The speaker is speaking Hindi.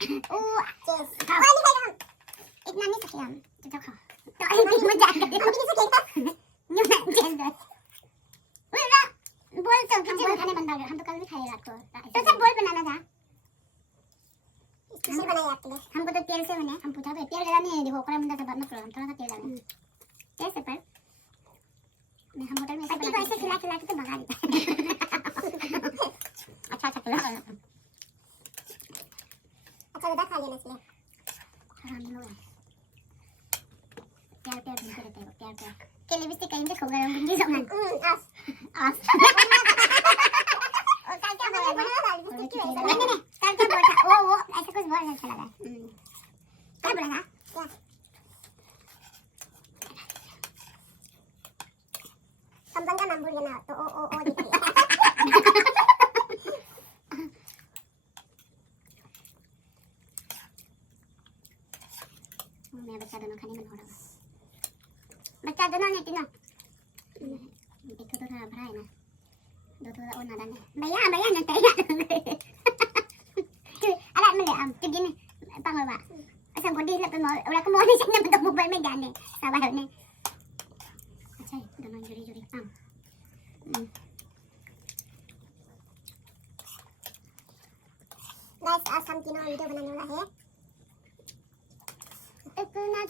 चेस खाओ इतना नहीं सके हम तो खाओ तो नहीं मजा आएगा हम नहीं सकेगा न्यू चेस बोल तो किचन खाने बंद आ गया हम तो कल भी खाए रात को तो सब बोल बनाना था किसने बनाया आपके लिए हमको तो तेल से बने हम पूछा तो तेल डाला नहीं है देखो ओकरा मंदा से बात मत करो हम थोड़ा सा तेल डालें कैसे पर मैं हम होटल में ऐसे बना ऐसे खिला खिला के तो भगा देता अच्छा अच्छा खिला अच्छा दादा खा लेना इसलिए हम लोग प्यार प्यार ढूंढते रहते हैं प्यार प्यार के लिए भी कहीं देखो गए हम बिंदी समान आस आस और कल क्या बोला नहीं कल क्या बोला वो ऐसा कुछ बहुत अच्छा लगा क्या बोला था क्या कंपन का नाम भूल गया ना तो ओ देखिए मैं बच्चा दोनों खाने में हो रहा बच्चा दोनों ने तीनों एक तो थोड़ा भरा है ना दो थोड़ा और नादान है भैया ना तेरा अरे मैं tigin pangalawa asam ko di na wala ko mo ni siya na mobile में जाने साबार ने अच्छा है दोनों जुड़ी गाइस आज हम तीनों वीडियो बनाने वाला है इतना